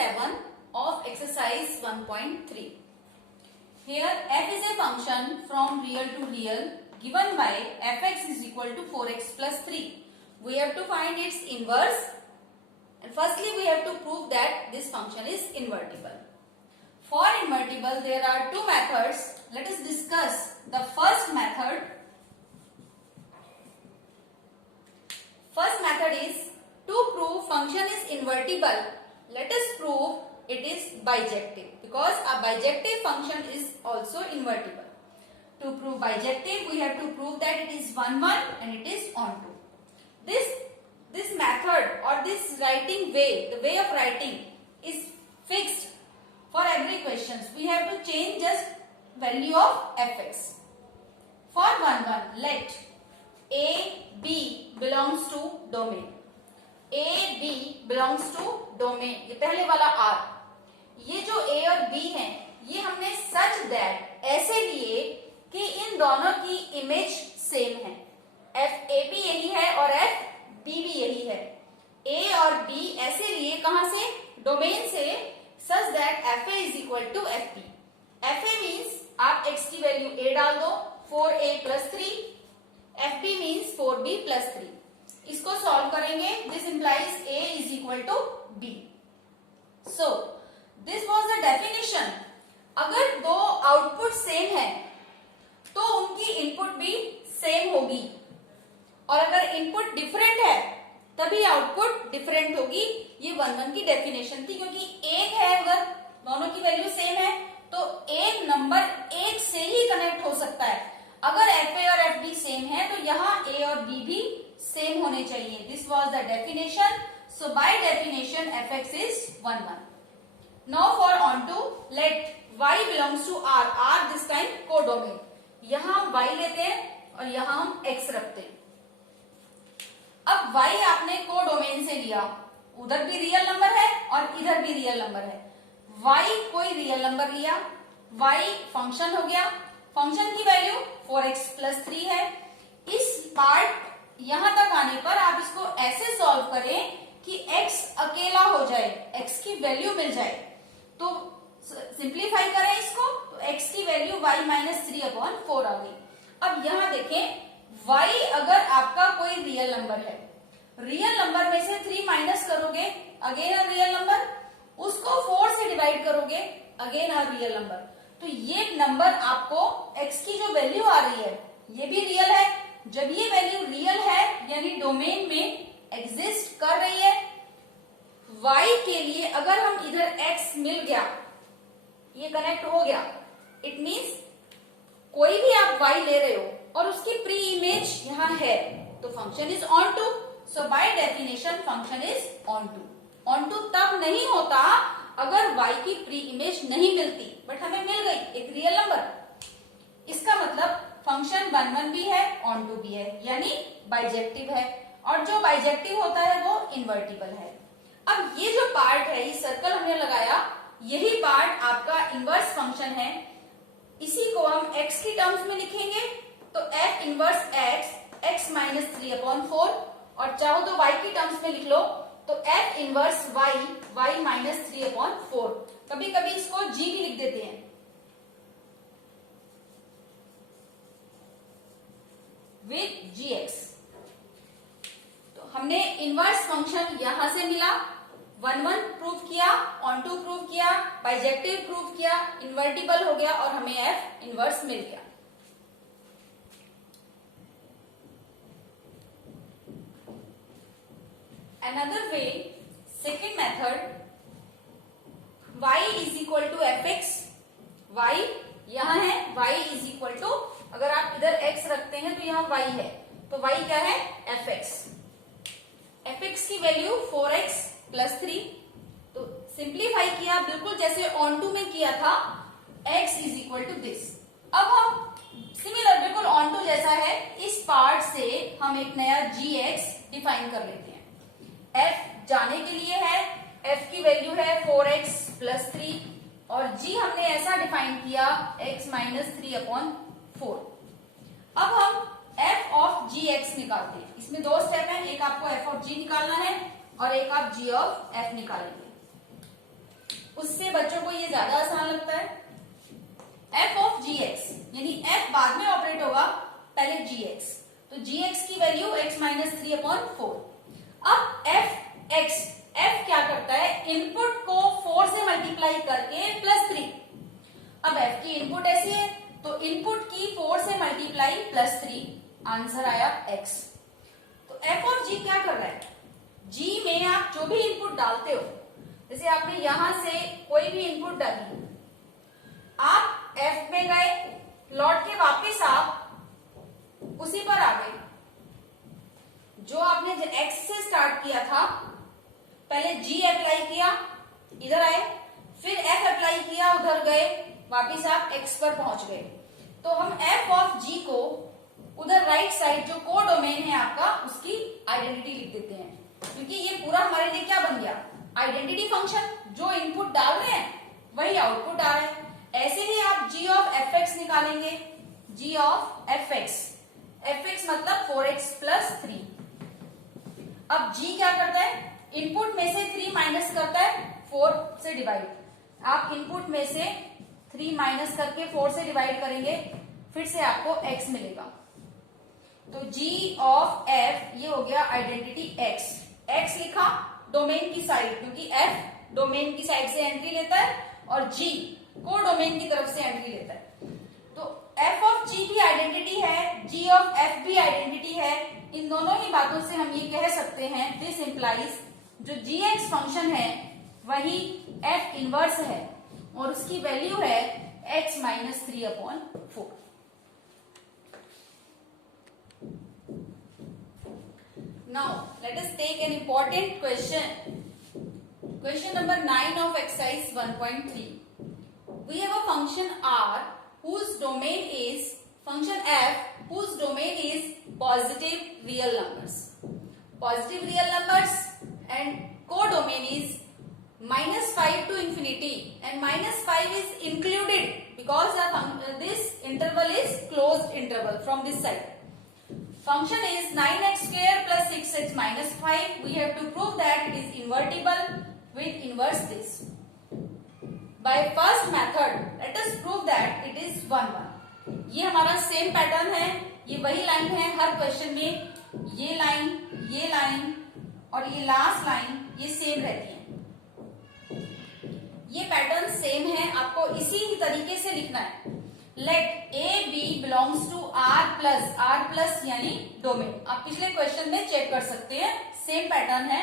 7 of exercise 1.3. Here f is a function from real to real given by fx is equal to 4x plus 3. We have to find its inverse, and firstly we have to prove that this function is invertible. For invertible there are two methods. Let us discuss the first method. First method is to prove function is invertible. Let us prove it is bijective, because a bijective function is also invertible. To prove bijective, we have to prove that it is 1 1 and it is onto. This method or this writing way, the way of writing is fixed for every questions. We have to change just value of fx. For 1 1, let a b belongs to domain. a b belongs to domain. ये पहले वाला r. ये जो a और b है, ये हमने such that ऐसे लिए कि इन दोनों की इमेज सेम है. f a b यही है और f b भी यही है. a और b ऐसे लिए कहां से? डोमेन से. such that f a is equal to f b. f a means आप x की वैल्यू a डाल दो, 4a plus 3. f b means 4b plus 3. इसको सॉल्व करेंगे. This implies a is equal to b. So this was the definition. अगर दो output same है तो उनकी इनपुट भी सेम होगी, और अगर इनपुट डिफरेंट है तभी आउटपुट डिफरेंट होगी. ये 1 1 की डेफिनेशन थी, क्योंकि एक है, अगर दोनों की वैल्यू सेम है तो एक नंबर एक से ही कनेक्ट हो सकता है. अगर एफ ए और एफ बी सेम है तो यहाँ ए और बी भी सेम होने चाहिए. This was the definition. So by definition f x is 1 1. Now for onto, let y belongs to r. r this time codomain. यहाँ हम y लेते हैं और यहाँ हम x रखते हैं. अब y आपने कोडोमेन से लिया, उधर भी रियल नंबर है और इधर भी रियल नंबर है. y कोई रियल नंबर लिया, y फंक्शन हो गया. फंक्शन की वैल्यू 4x plus 3 है. इस पार्ट यहां तक आने पर आप इसको ऐसे सॉल्व करें कि x अकेला हो जाए, x की वैल्यू मिल जाए. तो सिंप्लीफाई करें इसको, तो x की वैल्यू y माइनस 3/4 आ गई. अब यहां देखें, y अगर आपका कोई रियल नंबर है, रियल नंबर में से 3 माइनस करोगे, अगेन अ रियल नंबर, उसको 4 से डिवाइड करोगे, अगेन अ रियल नंबर. तो ये नंबर आपको x की जो वैल्यू आ रही है ये भी रियल है. जब ये वैल्यू रियल है यानी डोमेन में एग्जिस्ट कर रही है, y के लिए अगर हम इधर x मिल गया, ये कनेक्ट हो गया, इट मीन्स कोई भी आप y ले रहे हो और उसकी प्री इमेज यहां है तो function is onto. So by definition function is onto. Onto तब नहीं होता अगर y की प्री इमेज नहीं मिलती, बट हमें मिल गई एक रियल नंबर. इसका मतलब फंक्शन 1 1 भी है, ऑन टू भी है, यानी बाइजेक्टिव है. और जो बाइजेक्टिव होता है वो इन्वर्टिबल है. अब ये जो पार्ट है, ये सर्कल हमने लगाया, यही पार्ट आपका इनवर्स फंक्शन है. इसी को हम x की टर्म्स में लिखेंगे, तो f इनवर्स x माइनस 3/4, और चाहो तो y की टर्म्स में लिख लो, तो f इनवर्स y माइनस 3/4. कभी कभी इसको g भी लिख देते हैं. With gx. तो हमने इनवर्स फंक्शन यहां से मिला, 1 1 प्रूव किया, ऑन टू प्रूव किया, बाइजेक्टिव प्रूव किया, इन्वर्टिबल हो गया और हमें f इनवर्स मिल गया. Another way, second method, y is equal to fx. y यहां है, y is equal to, अगर आप इधर x रखते हैं तो यहां y है, तो y क्या है? fx. fx की वैल्यू 4x plus 3. तो सिंप्लीफाई किया बिल्कुल जैसे ऑन टू में किया था, x is equal to this. अब हम सिमिलर बिल्कुल ऑन टू जैसा है, इस पार्ट से हम एक नया gx डिफाइन कर लेते हैं. f जाने के लिए है, f की वैल्यू है 4x plus 3, और g हमने ऐसा डिफाइन किया x माइनस 3/4. अब हम f ऑफ gx निकालते हैं. इसमें दो स्टेप है, एक आपको f ऑफ g निकालना है और एक आप g ऑफ f निकालेंगे. उससे बच्चों को ये ज्यादा आसान लगता है। f ऑफ gx यानी f बाद में ऑपरेट होगा, पहले gx, तो gx की वैल्यू x माइनस 3/4। अब f क्या करता है, इनपुट को 4 से मल्टीप्लाई करके +3। अब f की इनपुट ऐसी है तो इनपुट की 4 से मल्टीप्लाई +3, आंसर आया x। तो f ऑफ g क्या कर रहा है, g में आप जो भी इनपुट डालते हो, जैसे आपने यहां से कोई भी इनपुट डाली, आप f में गए, लौट के वापस आप उसी पर आ गए। जो आपने x से स्टार्ट किया था, पहले g अप्लाई किया, इधर आए, फिर f अप्लाई किया, उधर गए, वापस आप x पर पहुंच गए। तो हम f ऑफ g को उधर राइट साइड जो को डोमेन है आपका, उसकी आइडेंटिटी लिख देते हैं, क्योंकि ये पूरा हमारे लिए क्या बन गया, आइडेंटिटी फंक्शन। जो इनपुट डाल रहे हैं वही आउटपुट आ रहा है। ऐसे ही आप g ऑफ fx निकालेंगे, g ऑफ fx मतलब 4x + 3। अब g क्या करता है, इनपुट में से 3 माइनस करता है 4 से डिवाइड। आप इनपुट में से 3 माइनस करके 4 से डिवाइड करेंगे, फिर से आपको x मिलेगा। तो g ऑफ f ये हो गया आइडेंटिटी x लिखा डोमेन की साइड, क्योंकि f डोमेन की साइड से एंट्री लेता है और g को डोमेन की तरफ से एंट्री लेता है। तो f ऑफ g भी आइडेंटिटी है, g ऑफ f भी आइडेंटिटी है। इन दोनों ही बातों से हम ये कह सकते हैं, दिस इंप्लाइज जो gx फंक्शन है वही f इनवर्स है और उसकी वैल्यू है x minus 3/4। Now let us take an important question. Question number 9 of exercise 1.3. We have a function r whose domain is function f whose domain is positive real numbers. Positive real numbers and codomain is -5 to infinity, and -5 is included because this interval is closed interval from this side. Function is 9x square plus 6x minus 5. We have to prove that it is invertible with inverse this. By first method, let us prove that it is 1 1. ये हमारा same pattern है, ये वही line है हर question में, ये line और ये लास्ट लाइन ये सेम रहती है। ये पैटर्न सेम है, आपको इसी तरीके से लिखना है। Let a b belongs to R plus यानी डोमेन। आप पिछले क्वेश्चन में चेक कर सकते हैं, सेम पैटर्न है।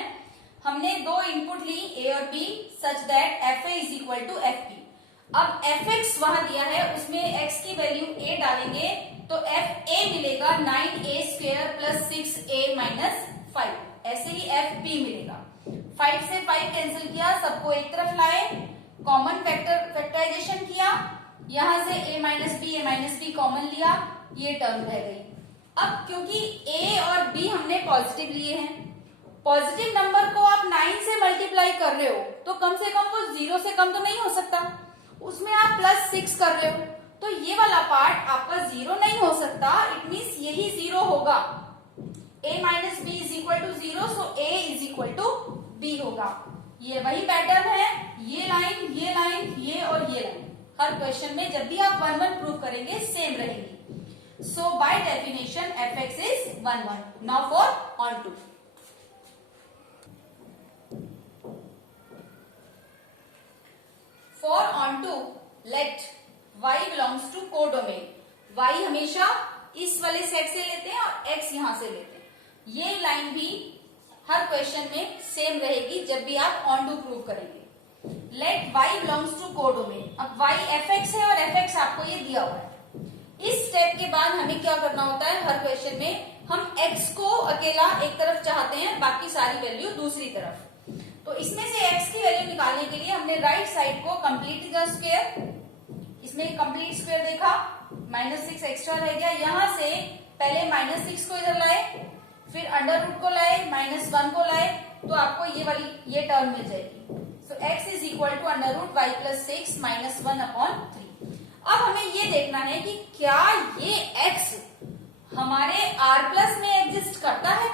हमने दो इनपुट ली ए और b such that f a is equal to f b. अब एफ एक्स वहां दिया है, उसमें एक्स की वैल्यू ए डालेंगे तो एफ ए मिलेगा 9a² प्लस 6a माइनस 5। ऐसे ही एफ बी मिलेगा। 5 से 5 कैंसिल किया, सबको एक तरफ लाए, कॉमन फैक्टराइजेशन किया, यहां से a माइनस बी कॉमन लिया, ये टर्म रह गई। अब क्योंकि a और b हमने पॉजिटिव लिए हैं, पॉजिटिव नंबर को आप 9 से मल्टीप्लाई कर रहे हो तो कम से कम तो 0 से कम तो नहीं हो सकता, उसमें आप +6 कर रहे हो तो ये वाला पार्ट आपका 0 नहीं हो सकता। इट मीन्स यही 0 होगा। a minus b is equal to 0, so a is equal to b होगा। ये वही पैटर्न है, ये लाइन ये और ये लाइन हर क्वेश्चन में जब भी आप 1 1 प्रूव करेंगे सेम रहेगी। So by definition f x is 1 1। Now for onto. For onto let y belongs to codomain. y हमेशा इस वाले सेट से लेते हैं और x यहां से लेते हैं। ये लाइन भी हर क्वेश्चन में सेम रहेगी जब भी आप ऑन टू प्रूव करेंगे। Let y belongs to codomain. अब y fx है और fx आपको ये दिया हुआ है। इस स्टेप के बाद हमें क्या करना होता है, हर क्वेश्चन में हम x को अकेला एक तरफ चाहते हैं, बाकी सारी वैल्यू दूसरी तरफ। तो इसमें से x की वैल्यू निकालने के लिए हमने राइट साइड को कंप्लीट द स्क्वायर, इसमें कंप्लीट स्क्वायर देखा, -6 एक्स्ट्रा रह गया। यहां से पहले -6 को इधर लाए, फिर अंडर रूट को लाए, -1 को लाए, तो आपको ये वाली ये टर्म मिल जाएगी। So x is equal to under root y plus 6 -1/3। अब हमें ये देखना है कि क्या ये x हमारे r प्लस में एग्जिस्ट करता है,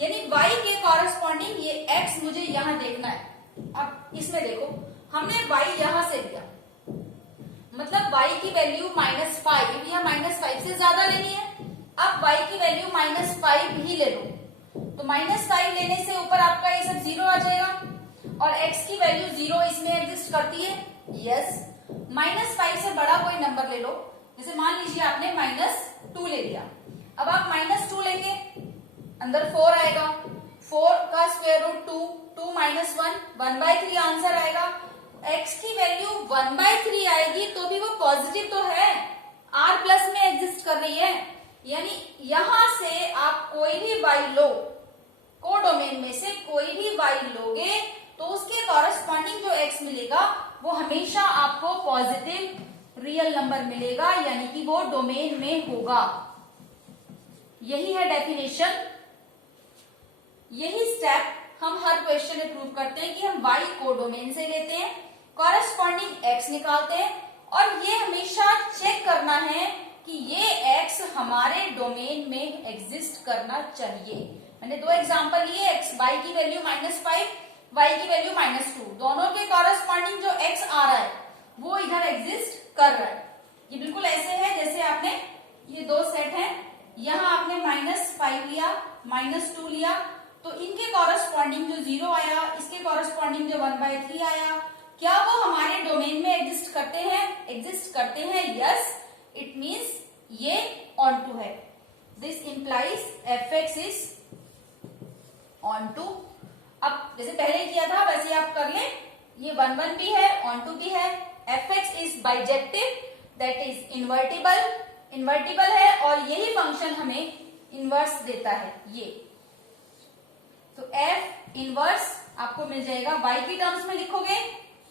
यानी y के कॉरेस्पॉन्डिंग ये x मुझे यहां देखना है। अब इसमें देखो हमने y यहां से लिया, मतलब y की वैल्यू -5 या -5 से ज्यादा लेनी है। अब y की वैल्यू -5 ही ले लो, तो -5 लेने से ऊपर आपका ये सब 0 आ जाएगा और x की वैल्यू 0 इसमें एग्जिस्ट करती है। यस, -5 से बड़ा कोई नंबर ले लो, जैसे मान लीजिए आपने -2 ले लिया। अब आप -2 लेंगे, अंदर 4 आएगा, 4 का स्क्वायर रूट 2, 2 - 1, 1/3 आंसर आएगा। x की वैल्यू 1/3 आएगी तो भी वो पॉजिटिव तो है, r प्लस में एग्जिस्ट कर रही है, यानी यहां से आप कोई भी y लो, कोडोमेन में से कोई भी y लोगे तो उसके कॉरेस्पॉन्डिंग जो x मिलेगा वो हमेशा आपको पॉजिटिव रियल नंबर मिलेगा, यानी कि वो डोमेन में होगा। यही है डेफिनेशन। यही स्टेप हम हर क्वेश्चन में प्रूव करते हैं कि हम y को डोमेन से लेते हैं, कॉरेस्पॉन्डिंग x निकालते हैं और ये हमेशा चेक करना है कि ये x हमारे डोमेन में एग्जिस्ट करना चाहिए। मैंने 2 एग्जांपल लिए, y की वैल्यू -5, y की वैल्यू -2, दोनों के कॉरेस्पॉन्डिंग जो x आ रहा है वो इधर एग्जिस्ट कर रहा है। ये बिल्कुल ऐसे है जैसे आपने ये 2 सेट हैं, यहाँ आपने -5 लिया, -2 लिया, तो इनके कॉरेस्पॉन्डिंग जो 0 आया, इसके कॉरेस्पॉन्डिंग जो 1/3 आया, क्या वो हमारे डोमेन में एग्जिस्ट करते हैं? एग्जिस्ट करते हैं, यस, इट मीन्स ये ऑन टू है। This implies fx is onto. अब जैसे पहले किया था वैसे आप कर लें, ये 1 1 भी है, ऑन टू भी है। fx is bijective, that is invertible, invertible है और यही फंक्शन हमें इनवर्स देता है ये। तो f इनवर्स आपको मिल जाएगा, y की टर्म्स में लिखोगे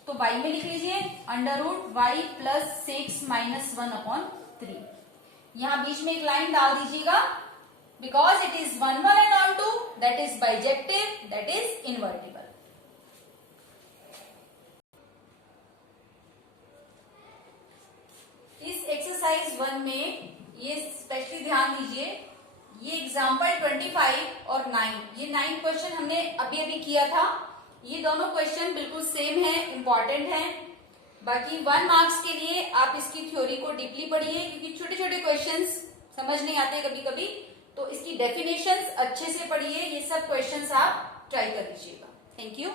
तो y में लिख लीजिए √y + 6 - 1/3। यहां बीच में एक लाइन डाल दीजिएगा, because it is 1 1 and onto, that is bijective, that is invertible. इस एक्सरसाइज 1 में ये स्पेशली ध्यान दीजिए, ये एग्जाम्पल 25 और 9, ये 9 क्वेश्चन हमने अभी अभी किया था। ये दोनों क्वेश्चन बिल्कुल सेम है, इंपॉर्टेंट है। बाकी 1 मार्क्स के लिए आप इसकी थ्योरी को डीपली पढ़िए, क्योंकि छोटे छोटे क्वेश्चंस समझ नहीं आते कभी कभी, तो इसकी डेफिनेशंस अच्छे से पढ़िए। ये सब क्वेश्चंस आप ट्राई कर लीजिएगा। Thank you.